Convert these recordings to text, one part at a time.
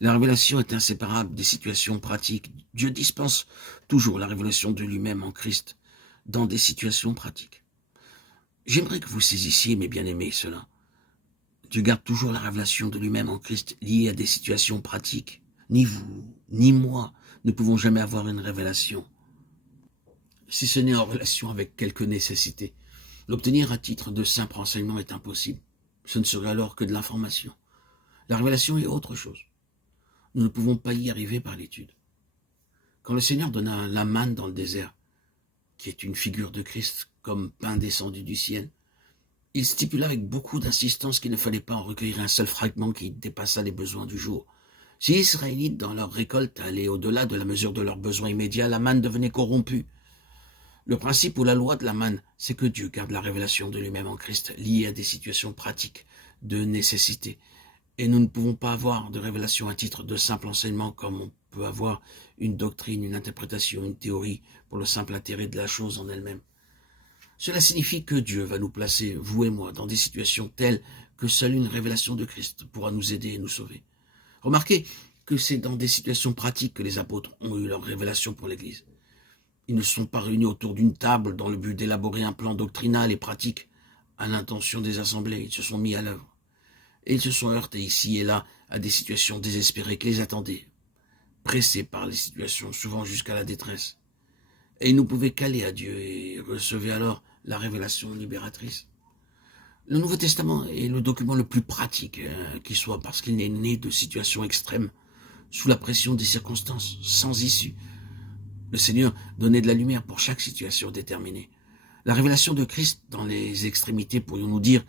La révélation est inséparable des situations pratiques. Dieu dispense toujours la révélation de lui-même en Christ dans des situations pratiques. J'aimerais que vous saisissiez, mes bien-aimés, cela. Dieu garde toujours la révélation de lui-même en Christ liée à des situations pratiques. Ni vous, ni moi ne pouvons jamais avoir une révélation, si ce n'est en relation avec quelque nécessité. L'obtenir à titre de simple renseignement est impossible. Ce ne serait alors que de l'information. La révélation est autre chose. Nous ne pouvons pas y arriver par l'étude. Quand le Seigneur donna la manne dans le désert, qui est une figure de Christ comme pain descendu du ciel, il stipula avec beaucoup d'insistance qu'il ne fallait pas en recueillir un seul fragment qui dépassât les besoins du jour. Si les Israélites, dans leur récolte, allaient au-delà de la mesure de leurs besoins immédiats, la manne devenait corrompue. Le principe ou la loi de la manne, c'est que Dieu garde la révélation de lui-même en Christ liée à des situations pratiques, de nécessité. Et nous ne pouvons pas avoir de révélation à titre de simple enseignement comme on peut avoir une doctrine, une interprétation, une théorie pour le simple intérêt de la chose en elle-même. Cela signifie que Dieu va nous placer, vous et moi, dans des situations telles que seule une révélation de Christ pourra nous aider et nous sauver. Remarquez que c'est dans des situations pratiques que les apôtres ont eu leur révélation pour l'Église. Ils ne se sont pas réunis autour d'une table dans le but d'élaborer un plan doctrinal et pratique à l'intention des assemblées. Ils se sont mis à l'œuvre. Et ils se sont heurtés ici et là à des situations désespérées qui les attendaient, pressés par les situations, souvent jusqu'à la détresse. Et ils ne pouvaient qu'aller à Dieu et recevaient alors la révélation libératrice. Le Nouveau Testament est le document le plus pratique qui soit parce qu'il est né de situations extrêmes, sous la pression des circonstances, sans issue. Le Seigneur donnait de la lumière pour chaque situation déterminée. La révélation de Christ dans les extrémités, pourrions-nous dire,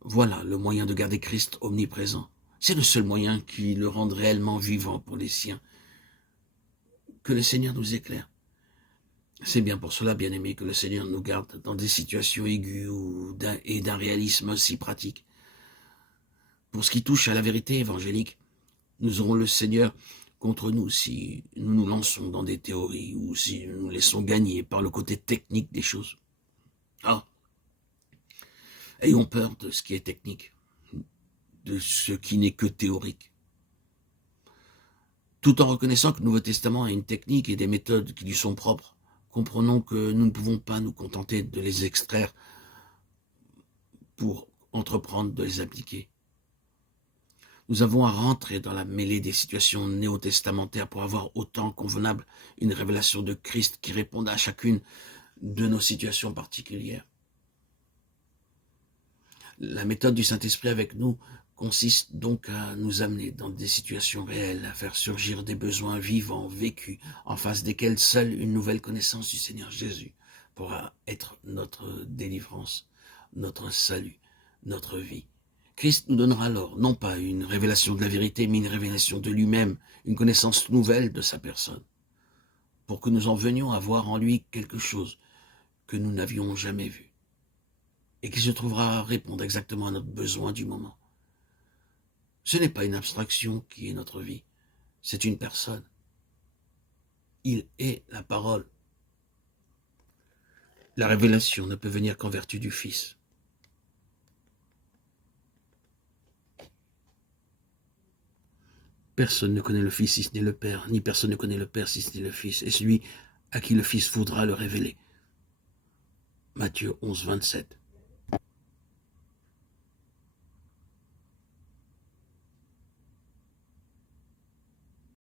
voilà le moyen de garder Christ omniprésent. C'est le seul moyen qui le rende réellement vivant pour les siens. Que le Seigneur nous éclaire. C'est bien pour cela, bien-aimés, que le Seigneur nous garde dans des situations aiguës et d'un réalisme aussi pratique. Pour ce qui touche à la vérité évangélique, nous aurons le Seigneur contre nous si nous nous lançons dans des théories ou si nous nous laissons gagner par le côté technique des choses. Ah, ayons peur de ce qui est technique, de ce qui n'est que théorique. Tout en reconnaissant que le Nouveau Testament a une technique et des méthodes qui lui sont propres, comprenons que nous ne pouvons pas nous contenter de les extraire pour entreprendre de les appliquer. Nous avons à rentrer dans la mêlée des situations néo-testamentaires pour avoir autant convenable une révélation de Christ qui réponde à chacune de nos situations particulières. La méthode du Saint-Esprit avec nous consiste donc à nous amener dans des situations réelles, à faire surgir des besoins vivants, vécus, en face desquels seule une nouvelle connaissance du Seigneur Jésus pourra être notre délivrance, notre salut, notre vie. Christ nous donnera alors, non pas une révélation de la vérité, mais une révélation de lui-même, une connaissance nouvelle de sa personne, pour que nous en venions à voir en lui quelque chose que nous n'avions jamais vu, et qui se trouvera à répondre exactement à notre besoin du moment. Ce n'est pas une abstraction qui est notre vie, c'est une personne. Il est la parole. La révélation ne peut venir qu'en vertu du Fils. Personne ne connaît le Fils si ce n'est le Père, ni personne ne connaît le Père si ce n'est le Fils, et celui à qui le Fils voudra le révéler. Matthieu 11, 27.